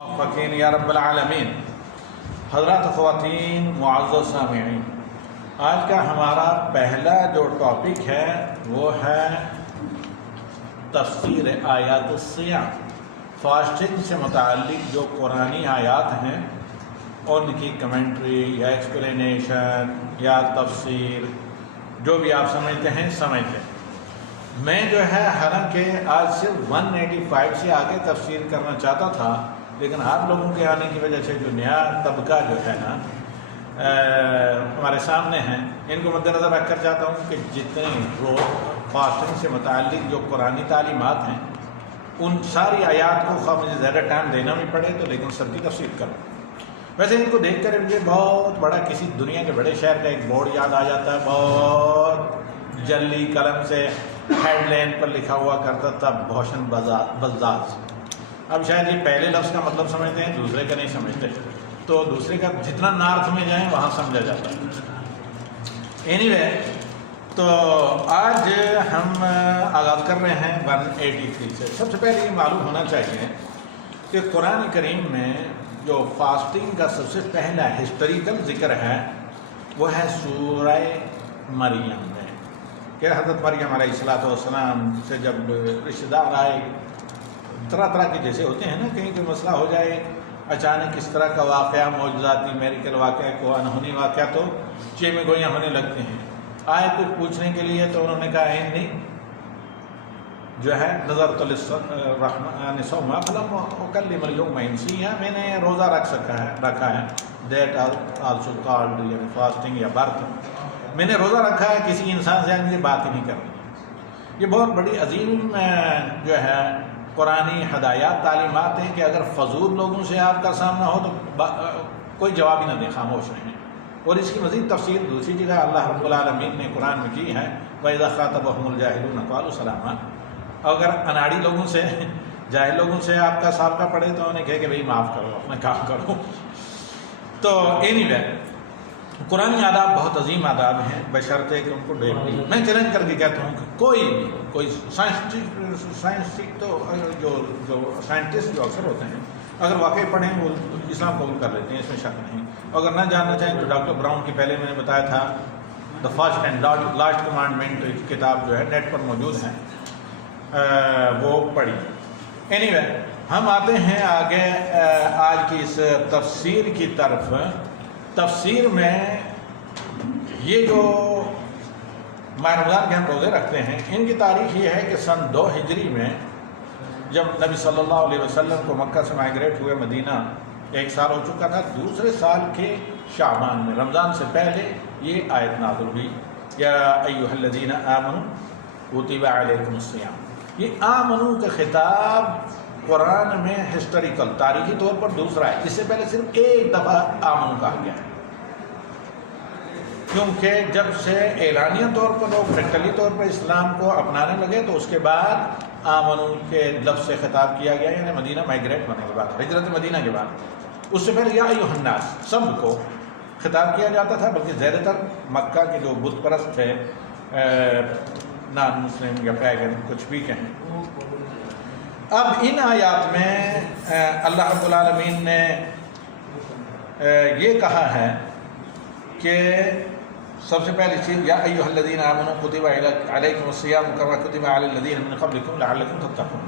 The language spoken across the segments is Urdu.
فقین یا رب العالمین۔ حضرات خواتین، معزز سامعین، آج کا ہمارا پہلا جو ٹاپک ہے وہ ہے تفسیر آیات الصیام۔ فاسٹنگ سے متعلق جو قرآنی آیات ہیں ان کی کمنٹری یا ایکسپلینیشن یا تفسیر جو بھی آپ سمجھتے ہیں سمجھتے ہیں۔ میں جو ہے حالانکہ آج صرف 185 سے آگے تفسیر کرنا چاہتا تھا، لیکن آپ لوگوں کے آنے کی وجہ سے جو نیا طبقہ جو ہے نا ہمارے سامنے ہیں، ان کو مد نظر رکھ کر چاہتا ہوں کہ جتنے روز فاسٹنگ سے متعلق جو قرآنی تعلیمات ہیں ان ساری آیات کو خواہ مجھے زیادہ ٹائم دینا بھی پڑے تو لیکن سب کی تفسیر کروں۔ ویسے ان کو دیکھ کر مجھے بہت بڑا کسی دنیا کے بڑے شہر کا ایک بورڈ یاد آ جاتا ہے، بہت جلی قلم سے ہیڈ لائن پر لکھا ہوا کرتا تھا بھوشن بزاز۔ اب شاید یہ پہلے لفظ کا مطلب سمجھتے ہیں، دوسرے کا نہیں سمجھتے، تو دوسرے کا جتنا نارتھ میں جائیں وہاں سمجھا جاتا ہے۔ اینی وے، تو آج ہم آغاز کر رہے ہیں 183 سے۔ سب سے پہلے یہ معلوم ہونا چاہیے کہ قرآن کریم میں جو فاسٹنگ کا سب سے پہلا ہسٹوریکل ذکر ہے وہ ہے سورہ مریم میں، کہ حضرت مریم علیہ السلام سے جب رشتہ دار آئے، طرح طرح کے جیسے ہوتے ہیں نا، کہیں کوئی مسئلہ ہو جائے اچانک اس طرح کا واقعہ، معجزاتی میریکل واقعہ کو انہونی واقعہ تو چیمے گوئیاں ہونے لگتے ہیں۔ آئے کچھ پوچھنے کے لیے تو انہوں نے کہا نہیں جو ہے نظرت للرحمن صوما فلم اکلم اليوم انسیا، میں نے روزہ رکھا ہے دیٹ آلسو کالڈ یعنی فاسٹنگ یا برت، میں نے روزہ رکھا ہے، کسی انسان سے مجھے بات ہی نہیں کرنی۔ یہ بہت بڑی عظیم جو ہے قرآنی ہدایات تعلیمات ہیں کہ اگر فضول لوگوں سے آپ کا سامنا ہو تو کوئی جواب ہی نہ دے، خاموش رہیں۔ اور اس کی مزید تفصیل دوسری جگہ اللہ رب العالمین نے قرآن میں کی ہے، وَإِذَا خَاطَبَهُمُ الْجَاهِلُونَ قَالُوا سَلَامًا۔ اگر اناڑی لوگوں سے، جاہل لوگوں سے آپ کا سابقہ پڑے تو انہیں کہے کہ بھئی معاف کرو، اپنا کام کرو۔ تو اینی وے، قرآنی آداب بہت عظیم آداب ہیں، بشرطے کہ ان کو ڈیلی میں چیلنج کر کے کہتا ہوں کہ کوئی سائنسٹک تو جو سائنٹسٹ جو اکثر ہوتے ہیں اگر واقعی پڑھیں وہ اسلام قبول کر لیتے ہیں، اس میں شک نہیں۔ اگر نہ جاننا چاہیں تو ڈاکٹر براؤن کی پہلے میں نے بتایا تھا the first and last commandment کتاب جو ہے نیٹ پر موجود ہے، وہ پڑھی۔ اینی وے، ہم آتے ہیں آگے آج کی اس تفسیر کی طرف۔ تفسیر میں یہ جو ماہ رمضان کے ہم روزے رکھتے ہیں، ان کی تاریخ یہ ہے کہ سن 2 ہجری میں جب نبی صلی اللہ علیہ وسلم کو مکہ سے مائیگریٹ ہوئے مدینہ 1 سال ہو چکا تھا، دوسرے سال کے شعبان میں رمضان سے پہلے یہ آیت نازل ہوئی، یا ایھا الذین آمنوا کتب علیکم الصیام۔ یہ آمنو کا خطاب قرآن میں ہسٹوریکل تاریخی طور پر دوسرا ہے، اس سے پہلے صرف ایک دفعہ آمنو کہا گیا ہے، کیونکہ جب سے اعلانیہ طور پر لوگ پریکٹیکلی طور پر اسلام کو اپنانے لگے تو اس کے بعد آمنو کے لفظ سے خطاب کیا گیا، یعنی مدینہ مائیگریٹ ہونے کے بعد، ہجرت مدینہ کے بعد۔ اس سے پہلے یا ایھا الناس سب کو خطاب کیا جاتا تھا، بلکہ زیادہ تر مکہ کے جو بت پرست تھے، نان مسلم یا پیگن کچھ بھی کہیں۔ اب ان آیات میں اللہ رب العالمین نے یہ کہا ہے کہ سب سے پہلی چیز یا ایھا الذین آمنوا کتب علیکم الصیام کما کتب علی الذین من قبلکم لعلکم تتقون۔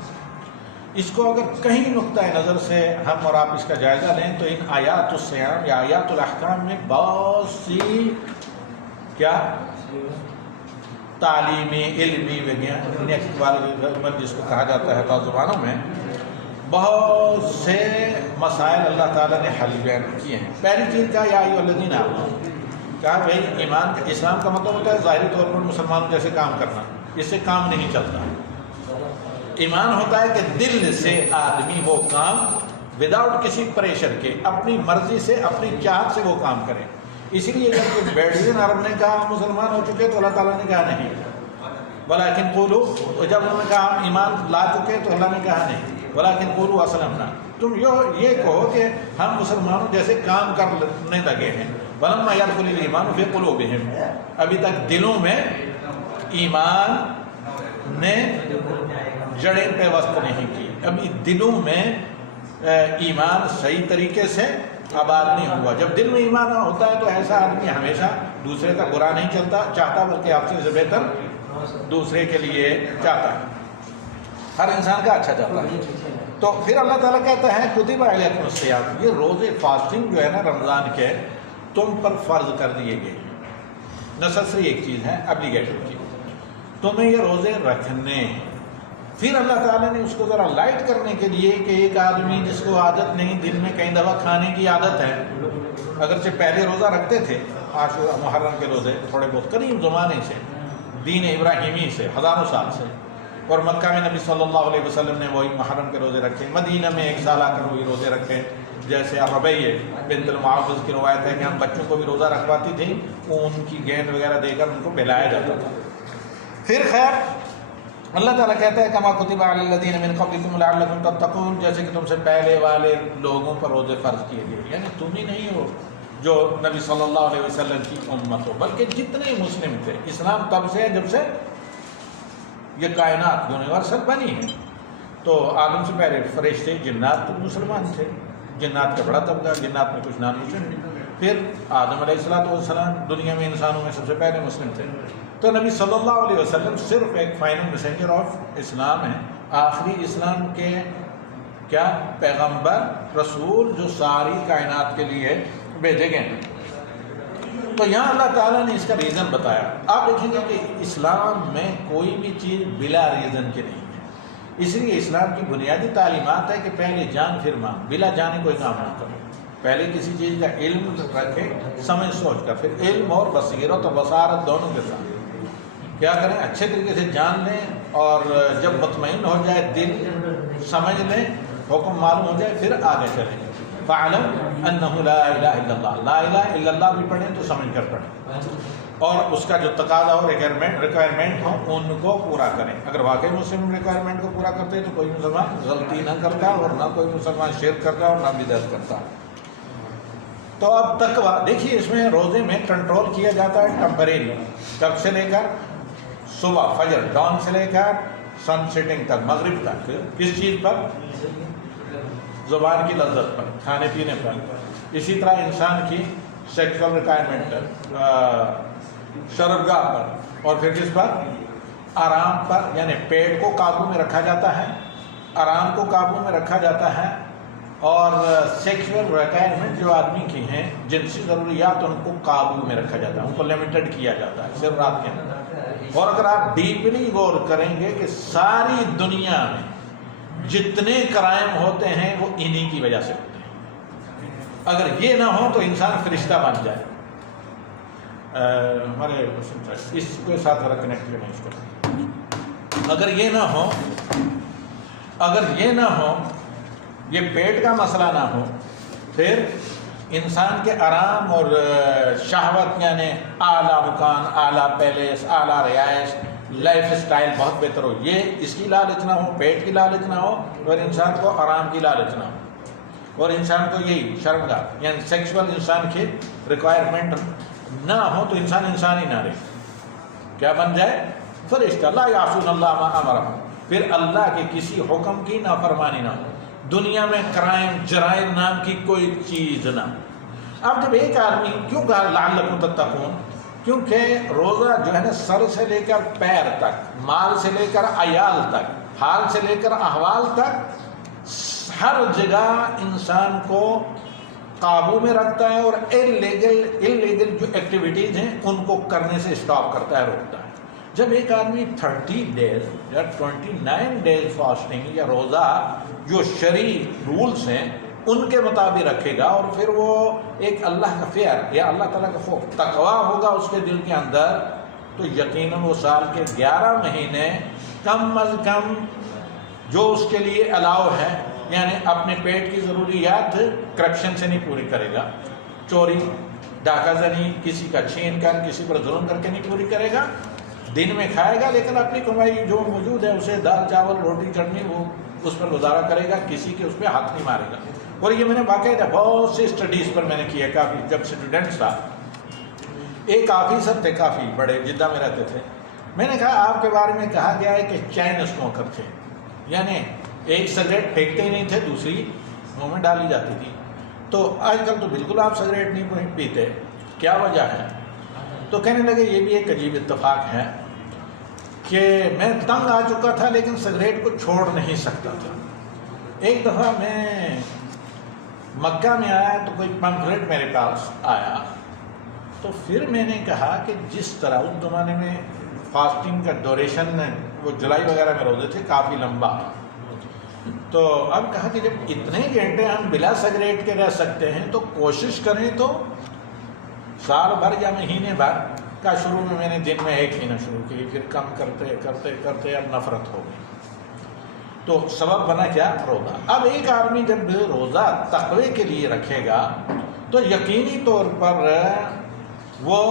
اس کو اگر کہیں نقطہ نظر سے ہم اور آپ اس کا جائزہ لیں تو ان آیات الصیام یا آیات الاحکام میں بہت سی کیا تعلیمی، علمی، وگیانک والی جس کو کہا جاتا ہے بعض زبانوں میں، بہت سے مسائل اللہ تعالیٰ نے حل بیان کیے ہیں۔ پہلی چیز کیا یا ایھا الذین آمنوا، کہا بھائی ایمان اسلام کا مطلب ہوتا ہے ظاہری طور پر مسلمانوں جیسے کام کرنا، اس سے کام نہیں چلتا۔ ایمان ہوتا ہے کہ دل سے آدمی وہ کام وداؤٹ کسی پریشر کے، اپنی مرضی سے، اپنی چاہت سے وہ کام کرے۔ اسی لیے جب بیڈین عرب نے کہا مسلمان ہو چکے تو اللہ تعالیٰ نے کہا نہیں، ولیکن قولوا، جب انہوں نے کہا ہم ایمان لا چکے تو اللہ نے کہا نہیں، ولیکن قولوا اسلمنا، تم یہ کہو کہ ہم مسلمانوں جیسے کام کرنے لگے ہیں۔ ولما يدخل الایمان فی قلوبہم، ابھی تک دلوں میں ایمان نے جڑیں پیوست نہیں کی، ابھی دلوں میں ایمان صحیح طریقے سے آباد نہیں ہوا. جب دل میں ایمان ہوتا ہے تو ایسا آدمی ہمیشہ دوسرے کا برا نہیں چاہتا بلکہ آپ سے بہتر دوسرے کے لیے چاہتا ہے. ہر انسان کا اچھا چاہتا ہے. تو پھر اللہ تعالیٰ کہتا ہے کتب علیکم الصیام، یہ روزے فاسٹنگ جو ہے نا رمضان کے تم پر فرض کر دیے گئے. نسسری ایک چیز ہے ابلیگیٹری کی، تمہیں یہ روزے رکھنے ہیں. پھر اللہ تعالیٰ نے اس کو ذرا لائٹ کرنے کے لیے کہ ایک آدمی جس کو عادت نہیں، دن میں کئی دفعہ کھانے کی عادت ہے، اگرچہ پہلے روزہ رکھتے تھے عاشورہ محرم کے روزے تھوڑے بہت قدیم زمانے سے، دین ابراہیمی سے ہزاروں سال سے، اور مکہ میں نبی صلی اللہ علیہ وسلم نے وہی محرم کے روزے رکھے، مدینہ میں ایک سالہ کر وہی روزے رکھے. جیسے ربیع بنت المعوذ کی روایت ہے کہ ہم بچوں کو بھی روزہ رکھواتی تھی، ان کی گیند وغیرہ دے کر ان کو بہلایا جاتا تھا. پھر خیر اللہ تعالیٰ کہتا ہے کما کتب علی الذین من قبلکم لعلکم تتقون، جیسے کہ تم سے پہلے والے لوگوں پر روزے فرض کیے گئے. یعنی تم ہی نہیں ہو جو نبی صلی اللہ علیہ وسلم کی امت ہو، بلکہ جتنے مسلم تھے. اسلام تب سے ہے جب سے یہ کائنات یونیورسل بنی ہے. تو آدم سے پہلے فرشتے جنات مسلمان تھے، جنات کا بڑا طبقہ، جنات میں کچھ نان مسلم. پھر آدم علیہ السلام دنیا میں انسانوں میں سب سے پہلے مسلم تھے. تو نبی صلی اللہ علیہ وسلم صرف ایک فائنل میسنجر آف اسلام ہے، آخری اسلام کے کیا پیغمبر رسول جو ساری کائنات کے لیے بھیجے گئے ہیں. تو یہاں اللہ تعالیٰ نے اس کا ریزن بتایا. آپ دیکھیں گے کہ اسلام میں کوئی بھی چیز بلا ریزن کی نہیں ہے. اس لیے اسلام کی بنیادی تعلیمات ہے کہ پہلے جان پھر مان، بلا جانے کوئی کام نہ کرو. پہلے کسی چیز کا علم رکھے سمجھ سوچ کر، پھر علم اور بصیرت اور بصارت دونوں کے ساتھ کیا کریں، اچھے طریقے سے جان لیں، اور جب مطمئن ہو جائے دل، سمجھ لیں، حکم معلوم ہو جائے، پھر آگے چلیں. فَاعْلَمْ أَنَّهُ لَا إِلَهَ إِلَّا اللَّهُ، لا الہ الا اللہ بھی پڑھیں تو سمجھ کر پڑھیں، اور اس کا جو تقاضا اور ریکوائرمنٹ ہو ان کو پورا کریں. اگر واقعی مسلم ریکوائرمنٹ کو پورا کرتے تو کوئی مسلمان غلطی نہ کرتا، اور نہ کوئی مسلمان شرک کرتا اور نہ بدعت کرتا. تو اب تقویٰ دیکھیے، اس میں روزے میں کنٹرول کیا جاتا ہے ٹمپریری، کب سے لے کر صبح فجر ڈان سے لے کر سن سیٹنگ تک، مغرب تک. کس چیز پر؟ زبان کی لذت پر، کھانے پینے پر. اسی طرح انسان کی سیکسول ریکوائرمنٹ شرمگاہ پر، اور پھر کس پر؟ آرام پر. یعنی پیٹ کو قابو میں رکھا جاتا ہے، آرام کو قابو میں رکھا جاتا ہے، اور سیکشول ریکوائرمنٹ جو آدمی کی ہیں، جنسی ضروریات، ان کو قابو میں رکھا جاتا ہے، ان کو لمیٹڈ کیا جاتا ہے صرف رات کے اندر. اور اگر آپ ڈیپلی غور کریں گے کہ ساری دنیا میں جتنے کرائم ہوتے ہیں وہ انہی کی وجہ سے ہوتے ہیں. اگر یہ نہ ہو تو انسان فرشتہ بن جائے. ہمارے اس کے ساتھ ذرا کنیکٹ کریں اس کو. اگر یہ نہ ہو، یہ پیٹ کا مسئلہ نہ ہو، پھر انسان کے آرام اور شہوت، یعنی اعلیٰ مکان، اعلیٰ پیلیس، اعلیٰ رہائش، لائف اسٹائل بہت بہتر ہو، یہ اس کی لالچ نہ ہو، پیٹ کی لالچ نہ ہو، اور انسان کو آرام کی لالچ نہ ہو، اور انسان کو یہی شرمگاہ یعنی سیکسول انسان کی ریکوائرمنٹ نہ ہو، تو انسان ہی نہ رہے. کیا بن جائے؟ فرشتہ. لا یعصون اللہ ما امرہم، پھر اللہ کے کسی حکم کی نافرمانی نہ ہو. دنیا میں کرائم، جرائم نام کی کوئی چیز نہ. اب جب ایک آدمی کیوں کہا لعلکم تتقون؟ کیونکہ روزہ جو ہے نا سر سے لے کر پیر تک، مال سے لے کر عیال تک، حال سے لے کر احوال تک، ہر جگہ انسان کو قابو میں رکھتا ہے، اور انلیگل جو ایکٹیویٹیز ہیں ان کو کرنے سے اسٹاپ کرتا ہے، روکتا ہے. جب ایک آدمی 30 ڈیز یا 29 ڈیز فاسٹنگ یا روزہ جو شرعی رولز ہیں ان کے مطابق رکھے گا، اور پھر وہ ایک اللہ کا فیئر یا اللہ تعالیٰ کا خوف، تقویٰ ہوگا اس کے دل کے اندر، تو یقیناً وہ سال کے 11 مہینے کم از کم جو اس کے لیے الاؤ ہے، یعنی اپنے پیٹ کی ضروریات کرپشن سے نہیں پوری کرے گا، چوری ڈاکہ زنی، کسی کا چھین کر، کسی پر ظلم کر کے نہیں پوری کرے گا. دن میں کھائے گا لیکن اپنی کمائی جو موجود ہے اسے دال چاول روٹی چٹنی وہ اس پر گزارا کرے گا، کسی کے اس پہ ہاتھ نہیں مارے گا. اور یہ میں نے باقاعدہ بہت سی اسٹڈیز پر میں نے کیا، کافی جب اسٹوڈنٹس تھا. ایک آفیسر تھے کافی بڑے، جدہ میں رہتے تھے. میں نے کہا آپ کے بارے میں کہا گیا ہے کہ چین اسموکر تھے، یعنی ایک سگریٹ پھینکتے ہی نہیں تھے، دوسری منہ میں ڈالی جاتی تھی. تو آج کل تو بالکل آپ سگریٹ نہیں پیتے, کیا وجہ ہے؟ تو کہنے لگے یہ بھی ایک عجیب اتفاق ہے کہ میں تنگ آ چکا تھا لیکن سگریٹ کو چھوڑ نہیں سکتا تھا. ایک دفعہ میں مکہ میں آیا تو کوئی پمفلٹ میرے پاس آیا, تو پھر میں نے کہا کہ جس طرح اس زمانے میں فاسٹنگ کا ڈوریشن وہ جولائی وغیرہ میں روزے تھے کافی لمبا, تو اب کہا کہ جب اتنے گھنٹے ہم بلا سگریٹ کے رہ سکتے ہیں تو کوشش کریں تو سال بھر یا مہینے بھر کا. شروع میں نے دن میں ایک پینا شروع کی, پھر کم کرتے کرتے کرتے اب نفرت ہو گئی. تو سبب بنا کیا؟ روزہ. اب ایک آدمی جب روزہ تقوی کے لیے رکھے گا تو یقینی طور پر وہ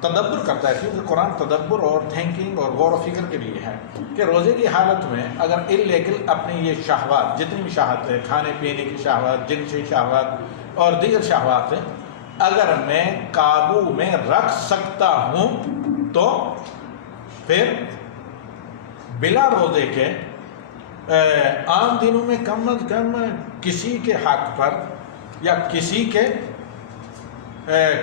تدبر کرتا ہے, کیونکہ قرآن تدبر اور تھنکنگ اور غور و فکر کے لیے ہے کہ روزے کی حالت میں اگر الیگل اپنی یہ شہوات جتنی بھی شہوات ہے, کھانے پینے کی شہوات, جنسی شہوات اور دیگر شہوات, اگر میں قابو میں رکھ سکتا ہوں تو پھر بلا روزے کے عام دنوں میں کم از کم کسی کے حق پر یا کسی کے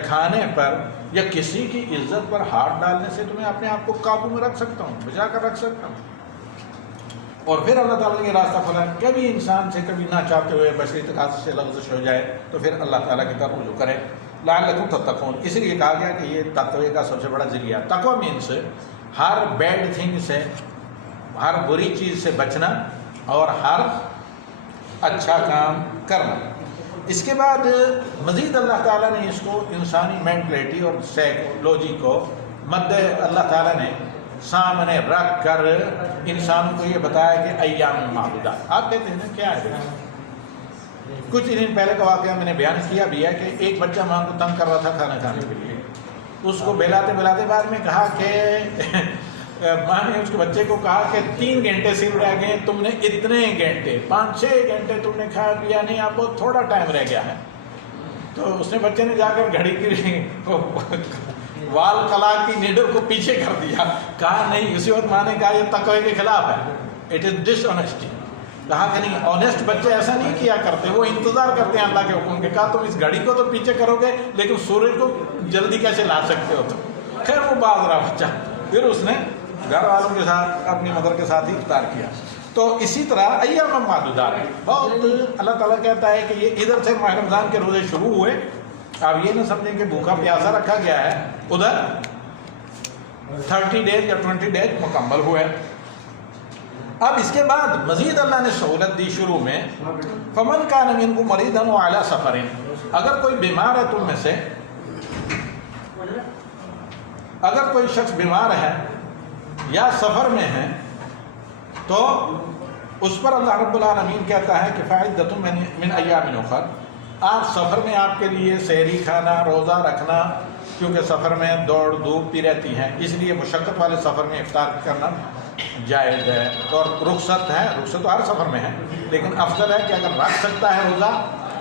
کھانے پر یا کسی کی عزت پر ہاتھ ڈالنے سے تو میں اپنے آپ کو قابو میں رکھ سکتا ہوں, بچا کر رکھ سکتا ہوں. اور پھر اللہ تعالیٰ نے راستہ کھولا, کبھی انسان سے کبھی نہ چاہتے ہوئے بشری تقاضے سے لغزش ہو جائے تو پھر اللہ تعالیٰ کی طرف رجوع کرے. لعلکم تتقون, اس لیے کہا گیا کہ یہ تقوی کا سب سے بڑا ذریعہ. تقوی مینس ہر بیڈ تھنگ سے, ہر بری چیز سے بچنا اور ہر اچھا کام کرنا. اس کے بعد مزید اللہ تعالیٰ نے اس کو انسانی مینٹلٹی اور سائیکولوجی کو مد اللہ تعالیٰ نے سامنے رکھ کر انسانوں کو یہ بتایا کہ ایام معدودات. آپ کہتے ہیں کیا ہے؟ کچھ دن پہلے کا واقعہ میں نے بیان کیا بھی ہے کہ ایک بچہ ماں کو تنگ کر رہا تھا کھانا کھانے کے لیے. اس کو بہلاتے بہلاتے بعد میں کہا کہ ماں نے اس کے بچے کو کہا کہ 3 گھنٹے صرف رہ گئے, تم نے اتنے گھنٹے 5-6 گھنٹے تم نے کھایا پیا نہیں, آپ کو تھوڑا ٹائم رہ گیا ہے. تو اس نے بچے نے جا کر گھڑی کی وال کلاک کی نیڈل کو پیچھے کر دیا. کہا نہیں, اسی وقت ماں نے کہا یہ تقوی کے خلاف ہے, اٹ از ڈس آنیسٹی. کہا کہ نہیں, آنیسٹ بچے ایسا نہیں کیا کرتے, وہ انتظار کرتے ہیں اللہ کے حکم کے. کہا تم اس گھڑی کو تو پیچھے کرو گے لیکن سورج کو جلدی کیسے لا سکتے ہو تم. خیر وہ باز رہا بچہ. پھر اس نے گھر والوں کے ساتھ اپنی مدر کے ساتھ ہی افطار کیا. تو اسی طرح ایام معدودات بہت اللہ تعالیٰ کہتا ہے کہ یہ ادھر سے ماہ رمضان کے روزے شروع ہوئے. آپ یہ نہ سمجھیں کہ بھوکا پیاسا رکھا گیا ہے, ادھر 30 ڈیز یا 20 ڈیز مکمل ہوئے. اب اس کے بعد مزید اللہ نے سہولت دی شروع میں, فمن کان منکم مریضا وعلی سفر, اگر کوئی بیمار ہے تم میں سے, اگر کوئی شخص بیمار ہے یا سفر میں ہے تو اس پر اللہ رب العالمین کہتا ہے کہ فعدۃ من ایام اخر. آپ سفر میں آپ کے لیے سحری کھانا, روزہ رکھنا, کیونکہ سفر میں دوڑ دھوپ بھی رہتی ہے, اس لیے مشقت والے سفر میں افطار کرنا جائز ہے. اور رخصت ہے, رخصت تو ہر سفر میں ہے, لیکن افضل ہے کہ اگر رکھ سکتا ہے روزہ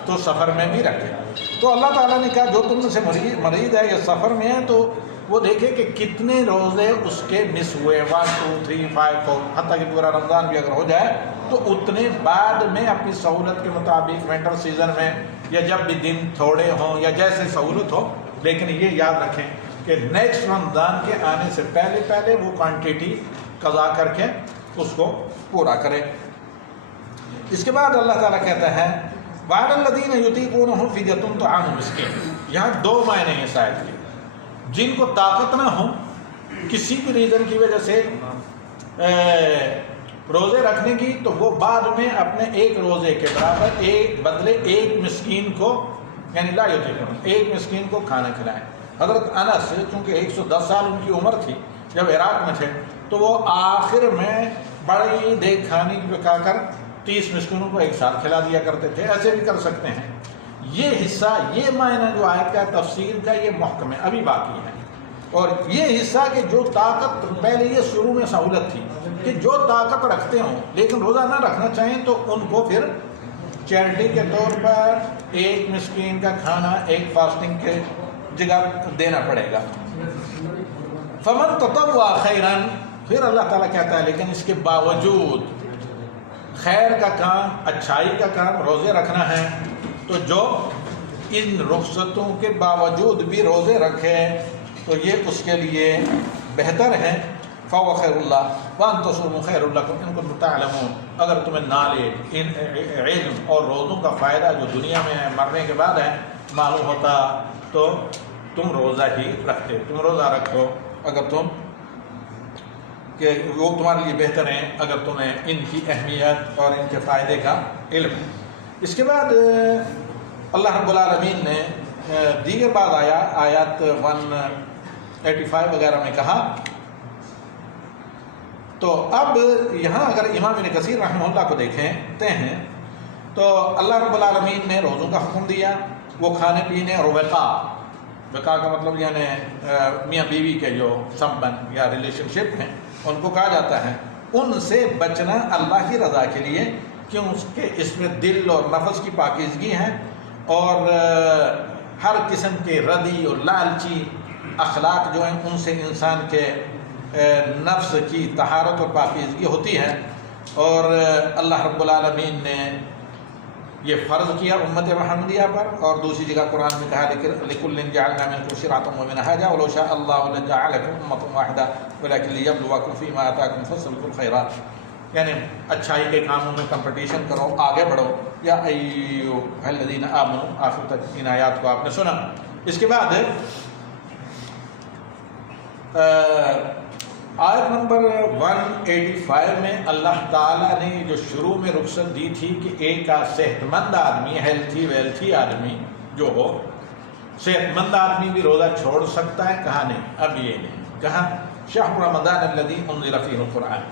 تو سفر میں بھی رکھے. تو اللہ تعالیٰ نے کہا جو تم میں سے مریض ہے یا سفر میں ہے تو وہ دیکھے کہ کتنے روزے اس کے مس ہوئے, 1 2 3 5 4, حتیٰ کہ پورا رمضان بھی اگر ہو جائے تو اتنے بعد میں اپنی سہولت کے مطابق ونٹر سیزن میں یا جب بھی دن تھوڑے ہوں یا جیسے سہولت ہو. لیکن یہ یاد رکھیں کہ نیکسٹ رمضان کے آنے سے پہلے وہ کوانٹٹی قضا کر کے اس کو پورا کرے. اس کے بعد اللہ تعالیٰ کہتا ہے وعلی الذین یطیقونہ فدیۃ طعام مسکین. یہاں 2 معنی ہیں شاید کے, جن کو طاقت نہ ہو کسی بھی ریزن کی وجہ سے روزے رکھنے کی, تو وہ بعد میں اپنے ایک روزے کے برابر بدلے ایک مسکین کو, یعنی لا یطیقون, ایک مسکین کو کھانا کھلائیں. حضرت انس چونکہ 110 سال ان کی عمر تھی جب عراق میں تھے, تو وہ آخر میں بڑی دیگ کھانے کی پکا کر 30 مسکینوں کو ایک ساتھ کھلا دیا کرتے تھے. ایسے بھی کر سکتے ہیں. یہ حصہ, یہ معنی جو آیت کا تفسیر کا یہ محکم ہے, ابھی باقی ہے. اور یہ حصہ کہ جو طاقت, پہلے یہ شروع میں سہولت تھی کہ جو طاقت رکھتے ہوں لیکن روزہ نہ رکھنا چاہیں تو ان کو پھر چیریٹی کے طور پر ایک مسکین کا کھانا ایک فاسٹنگ کے جگہ دینا پڑے گا. فمن تطوع خیرا, پھر اللہ تعالیٰ کہتا ہے لیکن اس کے باوجود خیر کا کام، اچھائی کا کام روزے رکھنا ہے، تو جو ان رخصتوں کے باوجود بھی روزے رکھے تو یہ اس کے لیے بہتر ہے۔ فَهُوَ خَيْرُ اللَّهِ وَأَن تَصُومُوا خَيْرٌ لَكُمْ إِن كُنتُمْ تَعْلَمُونَ۔ اگر تمہیں نالے ان علم اور روزوں کا فائدہ جو دنیا میں مرنے کے بعد ہے معلوم ہوتا تو تم روزہ ہی رکھتے، تم روزہ رکھو اگر تم کہ وہ تمہارے لیے بہتر ہیں اگر تمہیں ان کی اہمیت اور ان کے فائدے کا علم ہے۔ اس کے بعد اللہ رب العالمین نے دیگر بعض آیات 185 وغیرہ میں کہا، تو اب یہاں اگر امام ابن کثیر رحمہ اللہ کو دیکھتے ہیں تو اللہ رب العالمین نے روزوں کا حکم دیا، وہ کھانے پینے اور وقاء کا مطلب یعنی میاں بیوی کے جو سمبند یا ریلیشن شپ ہیں ان کو کہا جاتا ہے، ان سے بچنا اللہ کی رضا کے لیے، کیوں اس کے اس میں دل اور نفس کی پاکیزگی ہے، اور ہر قسم کے ردی اور لالچی اخلاق جو ہیں ان سے انسان کے نفس کی طہارت اور پاکیزگی ہوتی ہے، اور اللہ رب العالمین نے یہ فرض کیا امت محمدیہ پر، اور دوسری جگہ قرآن میں کہا لِكُلٍّ جَعَلْنَا مِنْكُمْ شِرْعَةً وَمِنْهَاجًا وَلَوْ شَاءَ اللَّهُ لَجَعَلَكُمْ أُمَّةً وَاحِدَةً وَلَكِنْ لِيَبْلُوَكُمْ فِي مَا آتَاكُمْ فَاسْتَبِقُوا الْخَيْرَاتِ، یعنی اچھائی کے کاموں میں کمپٹیشن کرو، آگے بڑھو، یا ایھا الذین آمنوا، آخر تک ان آیات کو آپ نے سنا۔ اس کے بعد آیت نمبر 185 میں اللہ تعالیٰ نے جو شروع میں رخصت دی تھی کہ ایک صحت مند آدمی، ویلتھی آدمی جو ہو، صحت مند آدمی بھی روزہ چھوڑ سکتا ہے، کہا نہیں، اب یہ نہیں، کہا شہر رمضان الذی انزل فیہ القرآن،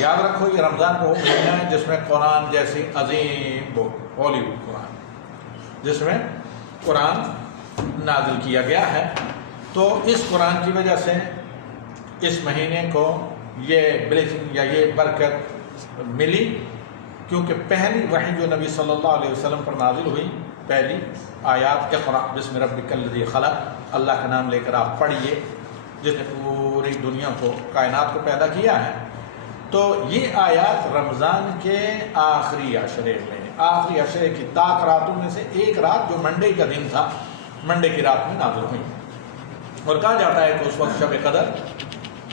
یاد رکھو یہ رمضان کا مہینہ ہے جس میں قرآن جیسی عظیم ہولی قرآن، جس میں قرآن نازل کیا گیا ہے، تو اس قرآن کی وجہ سے اس مہینے کو یہ بلیسنگ یا یہ برکت ملی، کیونکہ پہلی وحی جو نبی صلی اللہ علیہ وسلم پر نازل ہوئی، پہلی آیات اقرأ بسم ربک الذی خلق، اللہ کا نام لے کر آپ پڑھیے جس نے پوری دنیا کو، کائنات کو پیدا کیا ہے، تو یہ آیات رمضان کے آخری عشرے میں، آخری عشرے کی طاق راتوں میں سے ایک رات جو منڈے کا دن تھا، منڈے کی رات میں نازل ہوئی، اور کہا جاتا ہے کہ اس وقت شب قدر،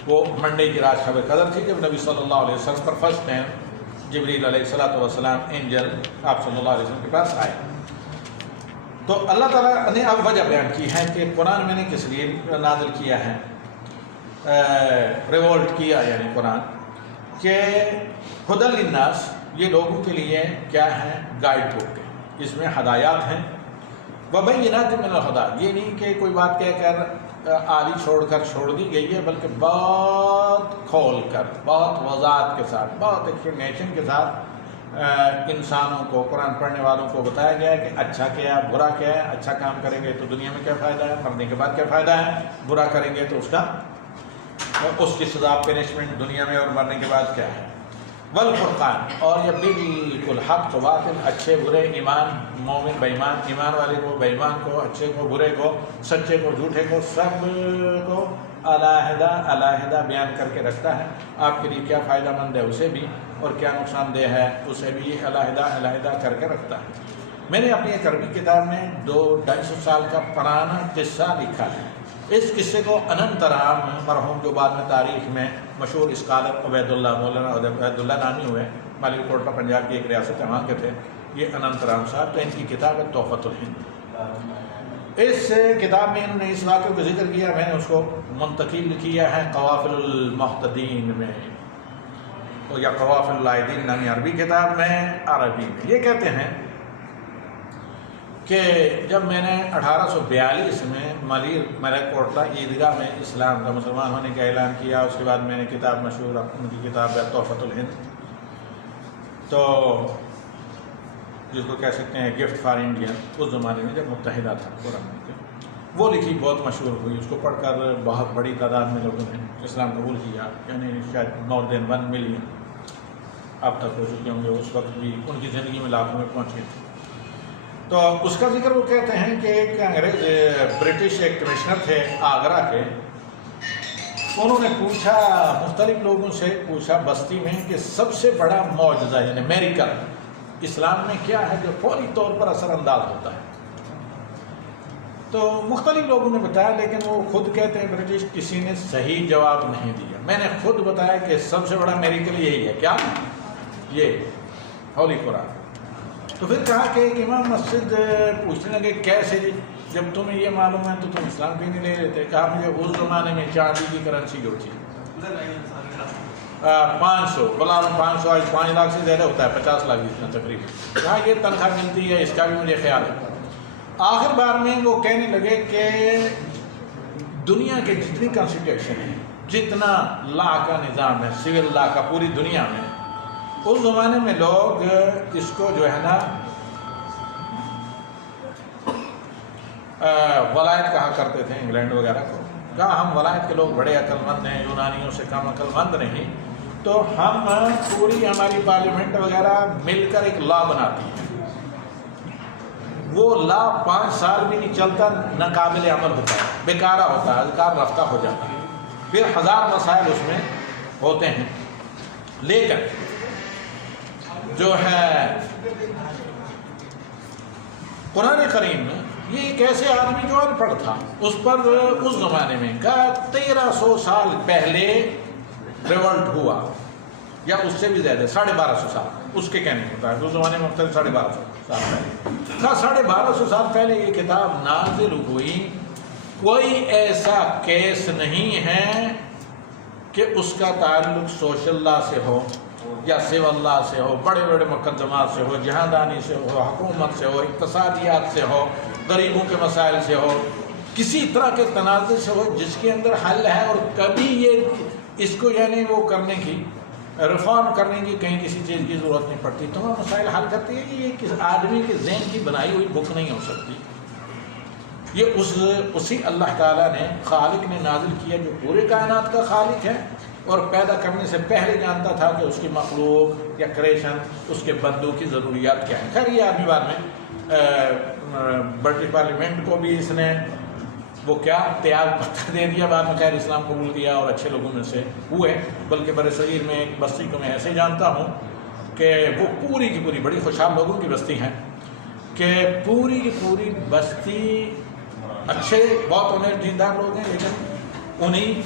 وہ منڈے کی رات شب قدر تھی جب نبی صلی اللہ علیہ وسلم پر فرسٹ ٹائم جبریل علیہ السلام اینجل آپ صلی اللہ علیہ وسلم کے پاس آئے۔ تو اللہ تعالیٰ نے اب وجہ بیان کی ہے کہ قرآن میں نے کس لیے نازل کیا ہے، ریولٹ کیا یعنی قرآن، کہ ہدی للناس، یہ لوگوں کے لیے کیا ہے، گائیڈ بک ہے، اس میں ہدایات ہیں، وبینات من الہدی، یہ نہیں کہ کوئی بات کہہ کر آدھی چھوڑ کر چھوڑ دی گئی ہے، بلکہ بہت کھول کر، بہت وضاحت کے ساتھ، بہت ایکسپلینیشن کے ساتھ انسانوں کو، قرآن پڑھنے والوں کو بتایا گیا ہے کہ اچھا کیا، برا کیا ہے، اچھا کام کریں گے تو دنیا میں کیا فائدہ ہے، مرنے کے بعد کیا فائدہ ہے، برا کریں گے تو اس کی سزا پنشمنٹ دنیا میں اور مرنے کے بعد کیا ہے۔ والفرقان، اور یہ بالکل حق و باطل، اچھے برے، ایمان مومن بےایمان، ایمان والے کو بےایمان کو، اچھے کو برے کو، سچے کو جھوٹے کو، سب کو علیحدہ بیان کر کے رکھتا ہے، آپ کے لیے کیا فائدہ مند ہے اسے بھی، اور کیا نقصان دہ ہے اسے بھی علیحدہ کر کے رکھتا ہے۔ میں نے اپنی ایک عربی کتاب میں 200-250 سال کا پرانا قصہ لکھا ہے، اس قصے کو اننت رام مرحوم جو بعد میں تاریخ میں مشہور اسکالر مولانا عبید اللہ نامی ہوئے، مالی کوٹلہ پنجاب کی ایک ریاست ہے، وہاں کے تھے یہ اننت رام صاحب، تو ان کی کتاب ہے تحفۃ الہند۔ اس کتاب میں انہوں نے اس واقعے کو ذکر کیا، میں نے اس کو منتقل کیا ہے قوافل المحتدین میں، یا قوافل العائدین نامی عربی کتاب میں، عربی میں یہ کہتے ہیں کہ جب میں نے 1842 میں ملک کوٹلہ عیدگاہ میں اسلام کا مسلمان ہونے کا اعلان کیا، اس کے بعد میں نے کتاب مشہور ان کی کتاب ہے تحفۃ الہند، تو جس کو کہہ سکتے ہیں گفٹ فار انڈیا، اس زمانے میں جب متحدہ تھا قرآن میں، وہ لکھی، بہت مشہور ہوئی، اس کو پڑھ کر بہت بڑی تعداد میں لوگوں نے اسلام قبول کیا، یعنی شاید more than 1 ملین اب تک ہو چکے ہوں گے، اس وقت بھی ان کی زندگی میں لاکھوں میں پہنچے تھے۔ تو اس کا ذکر وہ کہتے ہیں کہ ایک انگریز برٹش ایک کمشنر تھے آگرہ کے، انہوں نے پوچھا، مختلف لوگوں سے پوچھا بستی میں کہ سب سے بڑا معجزہ یعنی میریکل اسلام میں کیا ہے جو فوری طور پر اثر انداز ہوتا ہے؟ تو مختلف لوگوں نے بتایا، لیکن وہ خود کہتے ہیں برٹش کسی نے صحیح جواب نہیں دیا۔ میں نے خود بتایا کہ سب سے بڑا میریکل یہی ہے، کیا؟ یہ ہولی قرآن۔ تو پھر کہا کہ ایک امام مسجد پوچھنے لگے کیسے جی، جب تمہیں یہ معلوم ہے تو تم اسلام کیوں نہیں لے لیتے؟ کہا مجھے اس زمانے میں چاندی کی کرنسی جو تھی 500 غلام 500 آج 5 لاکھ سے زیادہ ہوتا ہے، 50 لاکھ جتنا تقریباً، کہا یہ تنخواہ ملتی ہے، اس کا بھی مجھے خیال ہے۔ آخر بار میں وہ کہنے لگے کہ دنیا کے جتنی کانسٹیٹیوشن ہے، جتنا لا کا نظام ہے، سول لا کا پوری دنیا میں، اس زمانے میں لوگ اس کو جو ہے نا ولایت کہا کرتے تھے انگلینڈ وغیرہ کو۔ کہا ہم ولایت کے لوگ بڑے عقل مند ہیں، یونانیوں سے کم عقل مند نہیں، تو ہم پوری ہماری پارلیمنٹ وغیرہ مل کر ایک لا بناتی ہے، وہ لا 5 سال بھی نہیں چلتا، ناقابل عمل ہوتا ہے، بیکارہ ہوتا ہے، اذکار رفتہ ہو جاتا ہے، پھر 1000 مسائل اس میں ہوتے ہیں۔ لیکن جو ہے قرآن کریم یہ ایک ایسے آدمی جو ان پڑھ تھا، اس پر اس زمانے میں کا 1300 سال پہلے ریولٹ ہوا، یا اس سے بھی زیادہ 1250 سال اس کے کہنے ہوتا ہے، اس زمانے میں مختلف 1250 سال پہلے کا 1250 سال پہلے یہ کتاب نازل ہوئی۔ کوئی ایسا کیس نہیں ہے کہ اس کا تعلق سوشل لا سے ہو یا سول لا سے ہو، بڑے بڑے مقدمات سے ہو، جہاندانی سے ہو، حکومت سے ہو، اقتصادیات سے ہو، غریبوں کے مسائل سے ہو، کسی طرح کے تنازع سے ہو جس کے اندر حل ہے، اور کبھی یہ اس کو یعنی وہ کرنے کی، ریفارم کرنے کی کہیں کسی چیز کی ضرورت نہیں پڑتی، تمام مسائل حل کرتی ہے کہ یہ کس آدمی کے ذہن کی بنائی ہوئی بک نہیں ہو سکتی۔ یہ اسی اللہ تعالیٰ نے، خالق نے نازل کیا جو پورے کائنات کا خالق ہے، اور پیدا کرنے سے پہلے جانتا تھا کہ اس کی مخلوق یا کریشن، اس کے بندوں کی ضروریات کیا ہیں۔ خیر یہ آدمی بعد میں برٹش پارلیمنٹ کو بھی اس نے وہ کیا تیاگ پتہ دے دیا، بعد میں خیر اسلام قبول کیا اور اچھے لوگوں میں سے ہوئے، بلکہ برصغیر میں ایک بستی کو میں ایسے جانتا ہوں کہ وہ پوری کی پوری بڑی خوشحال لوگوں کی بستی ہیں، کہ پوری کی پوری بستی اچھے بہت انہیں دیندار لوگ ہیں، لیکن انہیں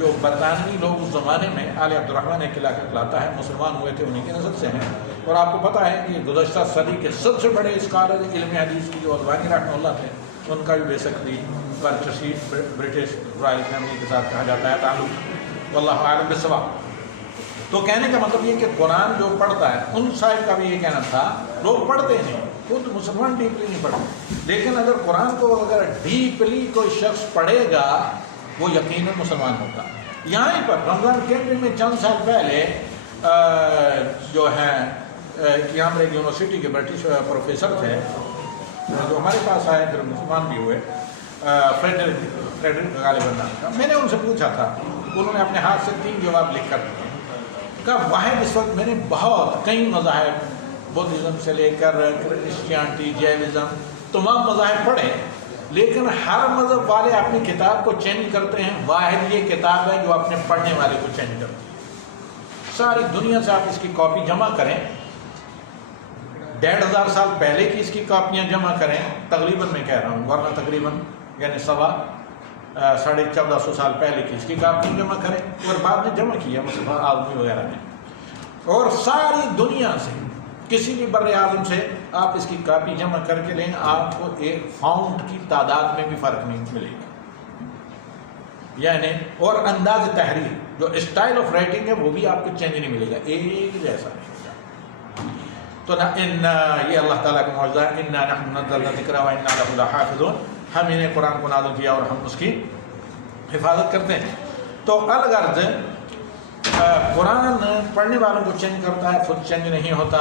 جو برطانوی لوگ اس زمانے میں آل عبد الرحمن ایک علاقہ کہلاتا ہے، مسلمان ہوئے تھے، انہیں کی نسل سے ہیں۔ اور آپ کو پتہ ہے کہ گزشتہ صدی کے سب سے بڑے اسکالر علم حدیث کی جو البانی رحمہ اللہ تھے، ان کا بھی بیسکلی برٹشی برٹش رائل فیملی کے ساتھ کہا جاتا ہے تعلق، واللہ اعلم بالصواب۔ تو کہنے کا مطلب یہ کہ قرآن جو پڑھتا ہے، ان صاحب کا بھی یہ کہنا تھا، لوگ پڑھتے نہیں، خود مسلمان ڈیپلی نہیں پڑھتے، لیکن اگر قرآن کو اگر ڈیپلی کوئی شخص پڑھے گا وہ یقیناً مسلمان ہوگا۔ یہیں پر رمضان کیمپ میں چند سال پہلے جو ہے یہاں پر ایک یونیورسٹی کے برٹش پروفیسر تھے جو ہمارے پاس آئے، پھر مسلمان بھی ہوئے، فریڈرک غالباً نام کا۔ میں نے ان سے پوچھا تھا، انہوں نے اپنے ہاتھ سے 3 جواب لکھ کر دیے۔ کہا واحد اس وقت میں نے بہت کئی مذاہب، بدھزم سے لے کر کرسچیانٹی، جیوزم، تمام مذاہب پڑھے، لیکن ہر مذہب والے اپنی کتاب کو چینج کرتے ہیں، واحد یہ کتاب ہے جو اپنے پڑھنے والے کو چینج کرتی ہے۔ ساری دنیا سے آپ اس کی کاپی جمع کریں، 1500 سال پہلے کی اس کی کاپیاں جمع کریں، تقریباً میں کہہ رہا ہوں، ورنہ تقریباً یعنی 1450 سال پہلے کی اس کی کاپیاں جمع کریں، اور بعد میں جمع کیا مسلمان آدمی وغیرہ نے، اور ساری دنیا سے کسی بھی بر اعظم سے آپ اس کی کاپی جمع کر کے لیں، آپ کو ایک فاؤنٹ کی تعداد میں بھی فرق نہیں ملے گا، یعنی اور انداز تحریر جو اسٹائل آف رائٹنگ ہے وہ بھی آپ کو چینج نہیں ملے گا، ایک جیسا نہیں ہوگا۔ تو یہ اللہ تعالیٰ کا معجزہ ہے، انا نحن نزلنا الذکر وانا لہ لحافظون، ہم انہیں قرآن کو نازل کیا اور ہم اس کی حفاظت کرتے ہیں۔ تو الغرض قرآن پڑھنے والوں کو چینج کرتا ہے، خود چینج نہیں ہوتا،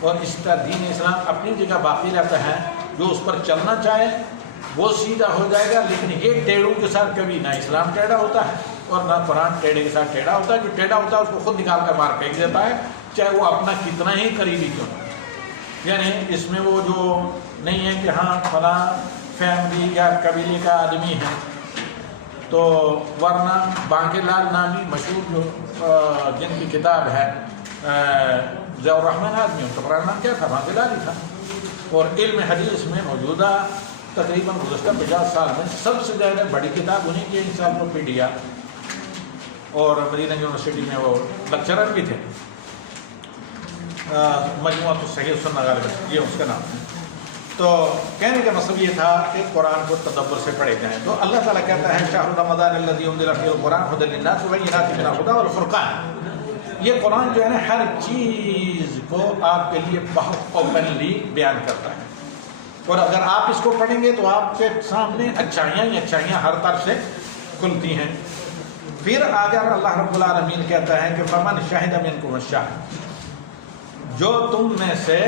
اور اس کا دین اسلام اپنی جگہ باقی رہتا ہے، جو اس پر چلنا چاہے وہ سیدھا ہو جائے گا، لیکن یہ ٹیڑھوں کے ساتھ کبھی نہ اسلام ٹیڑھا ہوتا ہے اور نہ قرآن ٹیڑھے کے ساتھ ٹیڑھا ہوتا ہے۔ جو ٹیڑھا ہوتا ہے اس کو خود نکال کر باہر پھینک دیتا ہے، چاہے وہ اپنا کتنا ہی قریبی کیوں ہو، یعنی اس میں وہ جو نہیں ہے کہ ہاں فلاں فیملی یا قبیلے کا آدمی ہے تو ورنہ بانکے لال نامی مشہور جو جن کی کتاب ہے ضیاء الرحمن آدمی، ان کا پرانا نام کیا تھا؟ بانکے لال ہی تھا. اور علم حدیث میں موجودہ تقریباً گزشتہ 50 سال میں سب سے زیادہ بڑی کتاب انہیں کی انسائکلوپیڈیا، اور مدینہ یونیورسٹی میں وہ لیکچرر بھی تھے. مجموعۃ الصحیح السنہ غالباً یہ اس کا نام ہے. تو کہنے کا مطلب یہ تھا کہ قرآن کو تدبر سے پڑھے جائیں. تو اللہ تعالیٰ کہتا ہے شہر رمضان الذی انزل فیہ القرآن ھدی للناس وبینات من الھدی والفرقان. یہ قرآن جو ہے نا ہر چیز کو آپ کے لیے بہت اوپنلی بیان کرتا ہے، اور اگر آپ اس کو پڑھیں گے تو آپ کے سامنے اچھائیاں ہی اچھائیاں ہر طرف سے کھلتی ہیں. پھر اگر اللہ رب العالمین کہتا ہے کہ فمن شہد منکم الشہر، جو تم میں سے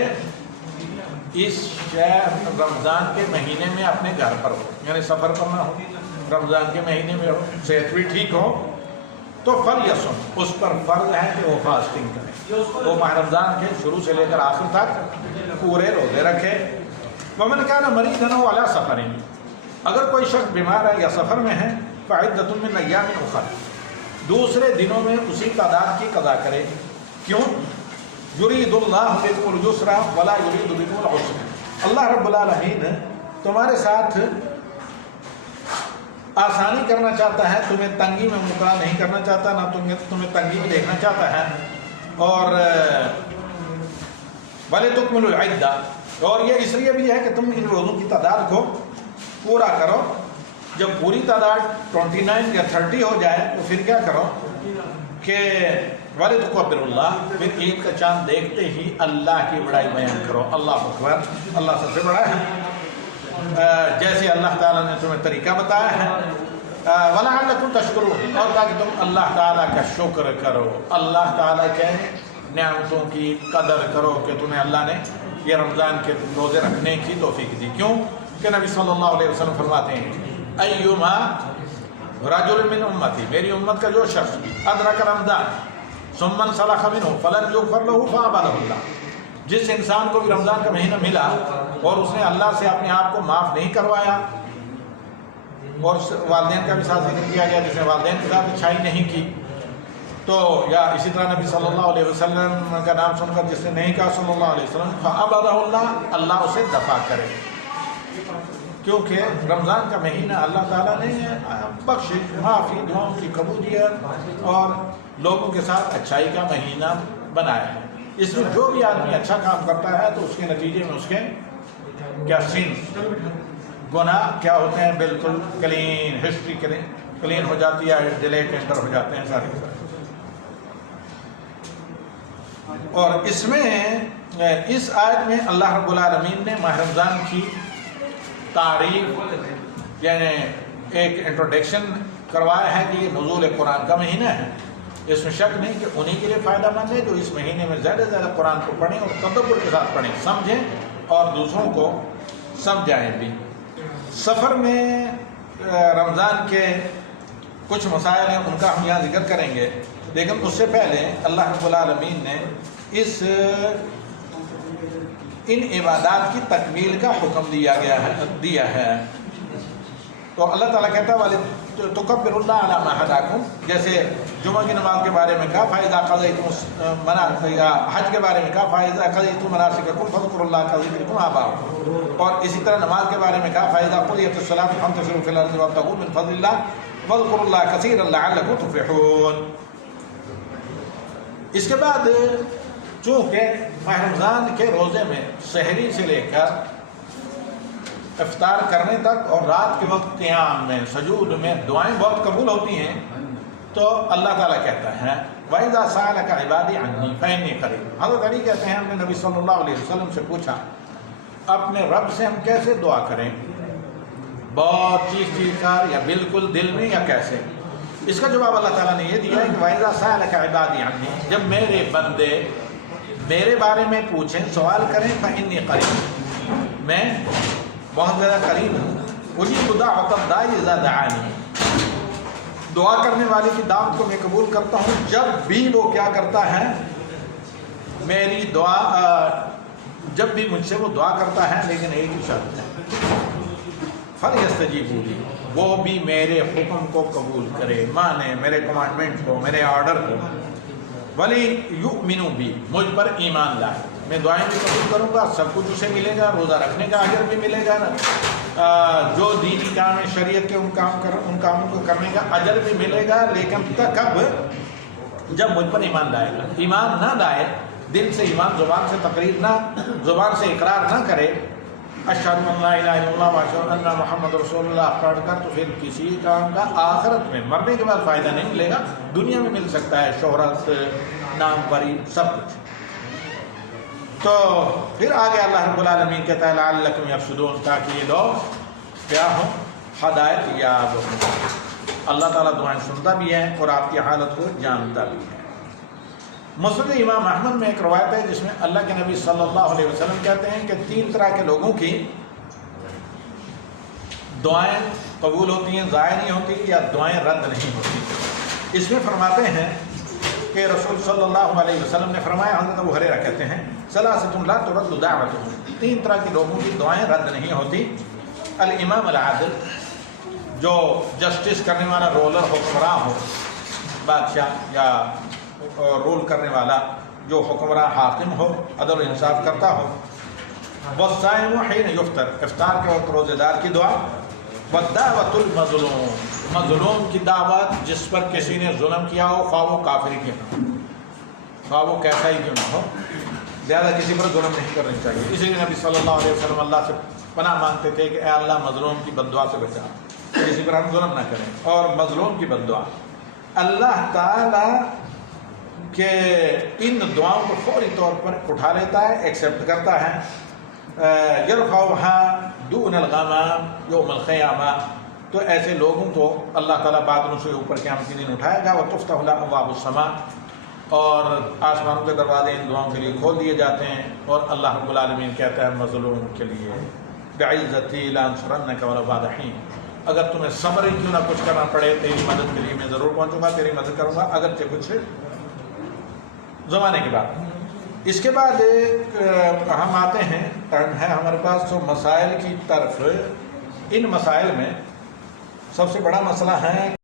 اس شہر رمضان کے مہینے میں اپنے گھر پر ہو، یعنی سفر پر نہ ہو، رمضان کے مہینے میں ہو، صحت بھی ٹھیک ہو، تو فلیصم، اس پر فرض ہے کہ وہ فاسٹنگ کرے، وہ ماہ رمضان کے شروع سے لے کر آخر تک پورے روزے رکھے. ومن کان مریضا او علی سفر، اگر کوئی شخص بیمار ہے یا سفر میں ہے، فعدۃ من ایام اخر، دوسرے دنوں میں اسی تعداد کی قضا کرے. کیوں؟ یرید اللہ بکم الیسر ولا یرید بکم العسر، اللہ رب العالمین تمہارے ساتھ آسانی کرنا چاہتا ہے، تمہیں تنگی میں مبتلا نہیں کرنا چاہتا، نہ تمہیں تنگی میں دیکھنا چاہتا ہے. اور وَلِتُكْمِلُوا الْعِدَّةَ، اور یہ اس لیے بھی ہے کہ تم ان روزوں کی تعداد کو پورا کرو. جب پوری تعداد 29 یا 30 ہو جائے تو پھر کیا کرو کہ وَلِتُكَبِّرُوا اللَّهَ، پھر عید کا چاند دیکھتے ہی اللہ کی بڑائی بیان کرو. اللہ اکبر، اللہ سب سے بڑا ہے، جیسے اللہ تعالیٰ نے تمہیں طریقہ بتایا ہے. وَلَعَلَّكُمْ تَشْكُرُونَ، اور تاکہ تم اللہ تعالیٰ کا شکر کرو، اللہ تعالیٰ کے نعمتوں کی قدر کرو کہ تمہیں اللہ نے یہ رمضان کے روزے رکھنے کی توفیق دی. کیوں کہ نبی صلی اللہ علیہ وسلم فرماتے ہیں ایما رجل من امتی، میری امت کا جو شخص ادرک رمضان ثم انسلخ منہ فلن یغفر له فابى له اللہ، جس انسان کو بھی رمضان کا مہینہ ملا اور اس نے اللہ سے اپنے آپ کو معاف نہیں کروایا، اور والدین کا بھی ساتھ ذکر کیا گیا، جس نے والدین کے ساتھ اچھائی نہیں کی، تو یا اسی طرح نبی صلی اللہ علیہ وسلم کا نام سن کر جس نے نہیں کہا صلی اللہ علیہ وسلم، فابى له اللہ، اللہ اسے دفع کرے. کیونکہ رمضان کا مہینہ اللہ تعالیٰ نے بخشش، معافی، دعاؤں کی قبولیت اور لوگوں کے ساتھ اچھائی کا مہینہ بنایا ہے. اس میں جو بھی آدمی اچھا کام کرتا ہے تو اس کے نتیجے میں اس کے کیا سین گناہ کیا ہوتے ہیں، بالکل کلین، ہسٹری کلین ہو جاتی ہے، ڈیلیٹ انٹر ہو جاتے ہیں سارے. اور اس میں اس آیت میں اللہ رب العالمین نے ماہ رمضان کی تعریف یعنی ایک انٹروڈکشن کروایا ہے کہ یہ نزول قرآن کا مہینہ ہے. اس میں شک نہیں کہ انہی کے لیے فائدہ مند ہے جو اس مہینے میں زیادہ سے زیادہ قرآن کو پڑھیں اور تدبر کے ساتھ پڑھیں، سمجھیں اور دوسروں کو سمجھائیں بھی. سفر میں رمضان کے کچھ مسائل ہیں، ان کا ہم یہاں ذکر کریں گے، لیکن اس سے پہلے اللہ رب العالمین نے ان عبادات کی تکمیل کا حکم دیا ہے. تو اللہ تعالیٰ کہتا ہے تکبر اللہ علی ما ہداکم، جیسے جمعہ کی نماز کے بارے میں کہا فائدہ قضیتم یا حج کے بارے میں کہا فائدہ قضیتم مناسککم فاذکروا اللہ کذکرکم آباءکم، اور اسی طرح نماز کے بارے میں کہا فائدہ قضیت الصلاۃ فانتشروا فی الارض وابتغوا من فضل اللہ واذکروا اللہ کثیرا لعلکم تفلحون. اس کے بعد چونکہ ماہ رمضان کے روزے میں سحری سے لے کر افطار کرنے تک اور رات کے وقت قیام میں سجود میں دعائیں بہت قبول ہوتی ہیں، تو اللہ تعالیٰ کہتا ہے وَإِذَا سَأَلَكَ عِبَادِي عَنِّي فَإِنِّي قَرِيبٌ. حضرت علی کہتے ہیں ہم نے نبی صلی اللہ علیہ وسلم سے پوچھا اپنے رب سے ہم کیسے دعا کریں، بہت چیز کر یا بالکل دل میں یا کیسے؟ اس کا جواب اللہ تعالیٰ نے یہ دیا ہے کہ وَإِذَا سَأَلَكَ عِبَادِي عَنِّي، جب میرے بندے میرے بارے میں پوچھیں، سوال کریں، فَإِنِّي قَرِيبٌ، میں بہت زیادہ قریب ہوں. اجیب دعوۃ الداعی اذا دعانی، دعا کرنے والے کی دعوت کو میں قبول کرتا ہوں جب بھی وہ کیا کرتا ہے، میری دعا جب بھی مجھ سے وہ دعا کرتا ہے، لیکن ایک ہی شرط ہے فلیستجیبوا لی، وہ بھی میرے حکم کو قبول کرے، مانے میرے کمانڈمنٹ کو، میرے آرڈر کو، ولی یؤمنوا بی، مجھ پر ایمان لائے، میں دعائیں بھی قبول کروں گا، سب کچھ اسے ملے گا، روزہ رکھنے کا اجر بھی ملے گا، جو دینی کام ہے شریعت کے ان کاموں کو کرنے کا اجر بھی ملے گا، لیکن کب؟ جب مجھ پر ایمان لائے گا۔ ایمان نہ لائے، دل سے ایمان، زبان سے تقریر نہ، زبان سے اقرار نہ کرے، اشہد ان لا الہ الا اللہ واشہد ان محمد رسول اللہ پڑھ کر، تو پھر کسی کام کا آخرت میں مرنے کے بعد فائدہ نہیں ملے گا، دنیا میں مل سکتا ہے شہرت، نام وری، سب کچھ۔ تو پھر آگے اللہ رب العالمین کہتا ہے لعلکم یرشدون، تاکہ یہ لوگ کیا ہوں؟ ہدایت یاب ہوں۔ اللہ تعالیٰ دعائیں سنتا بھی ہے اور آپ کی حالت کو جانتا بھی ہے۔ مسند امام احمد میں ایک روایت ہے جس میں اللہ کے نبی صلی اللہ علیہ وسلم کہتے ہیں کہ 3 طرح کے لوگوں کی دعائیں قبول ہوتی ہیں، ضائع نہیں ہوتی، یا دعائیں رد نہیں ہوتی۔ اس میں فرماتے ہیں کہ رسول صلی اللہ علیہ وسلم نے فرمایا، حضرت ابو ہریرہ کہتے ہیں ثلاثۃ لا ترد دعوتهم، 3 طرح کے لوگوں کی دعائیں رد نہیں ہوتی۔ الامام العادل، جو جسٹس کرنے والا، رولر، حکمراں ہو، بادشاہ یا رول کرنے والا، جو حکمراں حاکم ہو، عدل و انصاف کرتا ہو۔ والصائم حین یفطر، افطار کے وقت روزے دار کی دعا۔ والدعوۃ المظلوم، مظلوم کی دعوت، جس پر کسی نے ظلم کیا ہو، خواہ وہ کافر کیوں نہ ہو، خواہ وہ کیسا ہی کیوں نہ ہو، زیادہ کسی پر ظلم نہیں کرنی چاہیے۔ اسی لیے نبی صلی اللہ علیہ وسلم اللہ سے پناہ مانگتے تھے کہ اے اللہ مظلوم کی بد دعا سے بچا، کسی پر ہم ظلم نہ کریں، اور مظلوم کی بد دعا۔ اللہ تعالیٰ کہ ان دعاؤں کو فوری طور پر اٹھا لیتا ہے، ایکسیپٹ کرتا ہے۔ یرفعها دون الغمام یوم القیامہ، تو ایسے لوگوں کو اللہ تعالیٰ بادلوں سے اوپر قیامت کے دن اٹھائے گا۔ وتفتح له ابواب السماء، اور آسمانوں کے دروازے ان دعاؤں کے لیے کھول دیے جاتے ہیں، اور اللہ رب العالمین کہتا ہے مظلوم کے لیے بعزتی لانصرنک ولو بعد حین، اگر تمہیں صبر ہی کیوں نہ کچھ کرنا پڑے، تیری مدد کے لیے میں ضرور پہنچوں گا، تیری مدد کروں گا، اگرچہ کچھ زمانے کے بعد۔ اس کے بعد ہم آتے ہیں، ٹائم ہے ہمارے پاس، تو مسائل کی طرف۔ ان مسائل میں سب سے بڑا مسئلہ ہے